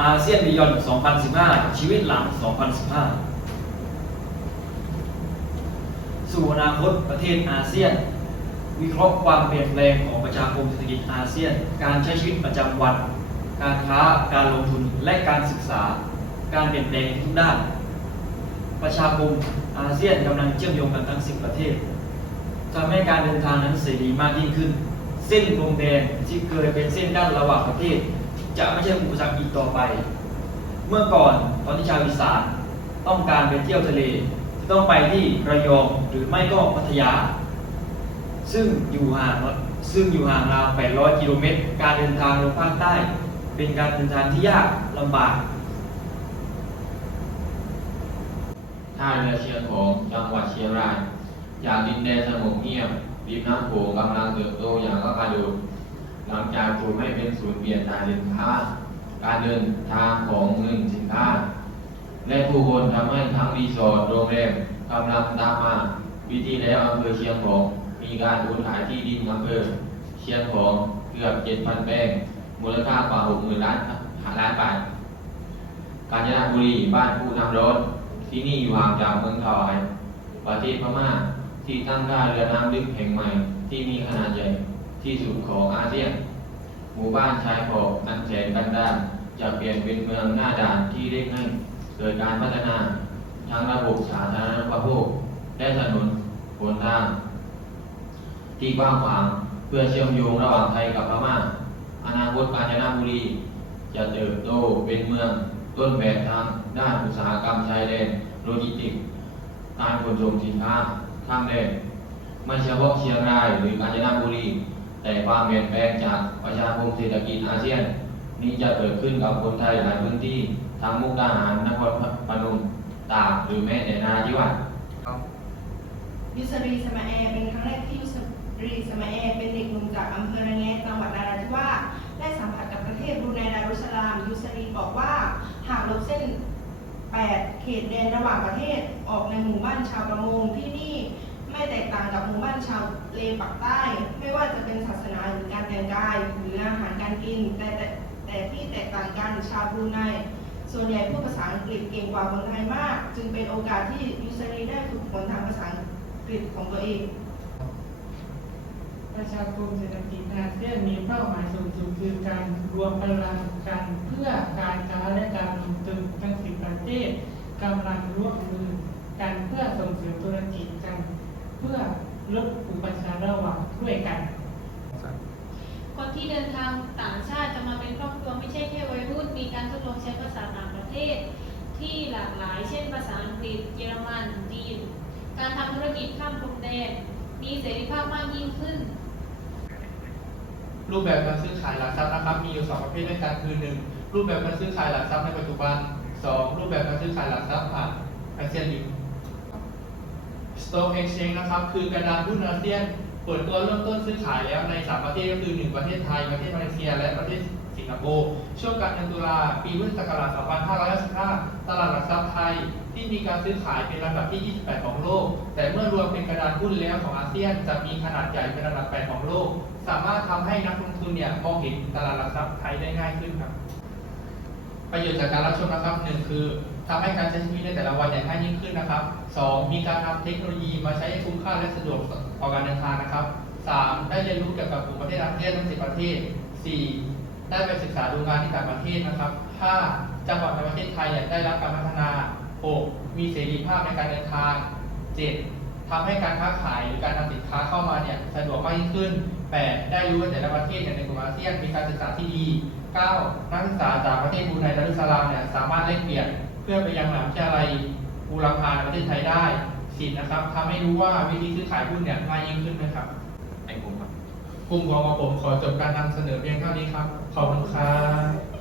อาเซียนบิยอน 2015 ชีวิตหลัง 2015 สู่อนาคตประเทศอาเซียน วิเคราะห์ความเปลี่ยนแปลงของประชาคมเศรษฐกิจอาเซียน การใช้ชีวิตประจำวัน การค้า การลงทุน และการศึกษา การเปลี่ยนแปลงทุกด้าน ประชาคมอาเซียนกำลังเชื่อมโยงกันทั้ง 10 ประเทศทำให้การเดินทางนั้นเสรีมากยิ่งขึ้น เส้นพรมแดนที่เคยเป็นเส้นด้านระหว่างประเทศ จะไม่ใช่อุปสรรคอีกต่อไป เมื่อก่อนตอนที่ชาวอีสานต้องการไปเที่ยวทะเลจะต้องไปที่ระยองหรือไม่ก็พัทยา ซึ่งอยู่ห่างซึ่งอยู่ห่างราว 800 กิโลเมตร การเดินทางลงภาคใต้ เป็นการเดินทางที่ยากลำบากท่าเรือเชียงของจังหวัดเชียงราย จากดินแดนสงบเงียบริมน้ำโขงกำลังเติบโตอย่างก้าวกระโดด หลังจากถูกให้เป็นศูนย์เปลี่ยนถ่ายสินค้า การเดินทางของหนึ่งสินค้า และผู้คนทำให้ทั้งรีสอร์ทโรงแรมกำลังตามมาวิธีแล้วอำเภอเชียงของมีการโอนขายที่ดินอำเภอเชียงของเกือบ7,000แปลงมูลค่ากว่า60,000ล้านล้านบาทกาญจนบุรีบ้านผู้นำรถที่นี่อยู่ห่างจากเมืองถวายประเทศพม่าที่ตั้งท่าเรือน้ำลึกแห่งใหม่ที่มีขนาดใหญ่ ที่สุดของอาเซียน หมู่บ้านชายขอบอันแสนกันดารจะเปลี่ยนเป็นเมืองหน้าด่านที่เร่งให้เกิดการพัฒนาทั้งระบบสาธารณูปโภคและถนนหนทาง ที่กว้างขวางเพื่อเชื่อมโยงระหว่างไทยกับพม่า อนาคตกาญจนบุรี จะเติบโตเป็นเมืองต้นแบบทางด้านอุตสาหกรรมชายแดนโลจิสติกส์การขนส่งสินค้าข้ามแดนไม่เฉพาะเชียงรายหรือ กาญจนบุรี แต่ความเปลี่ยนแปลงจากประชาคมเศรษฐกิจอาเซียน นี้จะเกิดขึ้นกับคนไทยหลายพื้นที่ทั้งมุกดาหารนครพนมตากหรือแม้แต่นาราธิวาสยุสรีสมาแอร์เป็นครั้งแรกที่ยุสรีสมาแอร์เป็นเด็กหนุ่มจากอำเภอระแงะจังหวัดนราธิวาสได้สัมผัสกับประเทศบรูไนดารุสลามยุสรีบอกว่าหากลบเส้น 8 เขตแดนระหว่างประเทศออกในหมู่บ้านชาวประมงที่นี่ ไม่แตกต่างกับหมู่บ้านชาวเลปักใต้ ไม่ว่าจะเป็นศาสนาหรือการแต่งกายหรืออาหารการกิน แต่แต่แต่ที่แตกต่างกันชาวบรูไนส่วนใหญ่พูดภาษาอังกฤษเก่งกว่าคนไทยมาก จึงเป็นโอกาสที่ยุสรีได้ฝึกฝนทางภาษาอังกฤษของตัวเอง ประชาคมเศรษฐกิจอาเซียนมีเป้าหมายสูงสุดคือการรวมพลังกันเพื่อการค้าและการลงทุนทั้งสิบประเทศกำลังร่วมมือกันเพื่อส่งเสริมธุรกิจกัน เพื่อลดอุปสรรคระหว่างด้วยกัน คนที่เดินทางต่างชาติจะมาเป็นครอบครัวไม่ใช่แค่วัยรุ่น มีการทดลองใช้ภาษาต่างประเทศ ที่หลากหลาย เช่น ภาษาอังกฤษ เยอรมันจีน การทำธุรกิจข้ามพรมแดน มีเสรีภาพมากยิ่งขึ้น รูปแบบการซื้อขายหลักทรัพย์นะครับ มีอยู่สองประเภทด้วยกันคือหนึ่งรูปแบบการซื้อขายหลักทรัพย์ในปัจจุบันสองรูปแบบการซื้อขายหลักทรัพย์ผ่านอาเซียนลิง Stock Exchange นะครับ คือกระดานหุ้นอาเซียนเปิดตัวเริ่มต้นซื้อขายแล้วในสามประเทศก็คือหนึ่งประเทศไทย ประเทศมาเลเซีย และประเทศสิงคโปร์ ช่วงกลางเดือนตุลาปีพุทธศักราช 2555 ตลาดหลักทรัพย์ไทย ที่มีการซื้อขายเป็นลำดับที่ 28 ของโลก แต่เมื่อรวมเป็นกระดานหุ้นแล้วของอาเซียน จะมีขนาดใหญ่เป็นลำดับ 8 ของโลก สามารถทำให้นักลงทุนเนี่ยมองเห็นตลาดหลักทรัพย์ไทยได้ง่ายขึ้นครับ ประโยชน์จากการรับชมนะครับหนึ่งคือ ทำให้การใช้ชีวิตในแต่ละวันอย่างง่ายยิ่งขึ้นนะครับสองมีการนำเทคโนโลยีมาใช้ให้คุ้มค่าและสะดวกต่อการเดินทางนะครับสามได้เรียนรู้เกี่ยวกับกลุ่มประเทศอาเซียนทั้งสิประเทศสี่ได้ไปศึกษาดูงานที่ต่างประเทศนะครับห้าจังหวัดในประเทศไทยเนี่ยได้รับการพัฒนาหกมีเสรีภาพในการเดินทางเจ็ดทำให้การค้าขายหรือการนำสินค้าเข้ามาเนี่ยสะดวกมากยิ่งขึ้นแปดได้รู้ว่าแต่ละประเทศในกลุ่มอาเซียนมีการศึกษาที่ดี 9. นักศึกษาจากประเทศบรูไนดารุสสลามเนี่ยสามารถแลกเปลี่ยน เพื่อไปยังมหาวิทยาลัยบูรพาในประเทศไทยได้สินะครับทำให้รู้ว่าวิธีซื้อขายหุ้นเนี่ยง่ายยิ่งขึ้นนะครับไอ้ผมครับกลุ่มของผมขอจบการนำเสนอเพียงเท่านี้ครับ ขอบคุณครับ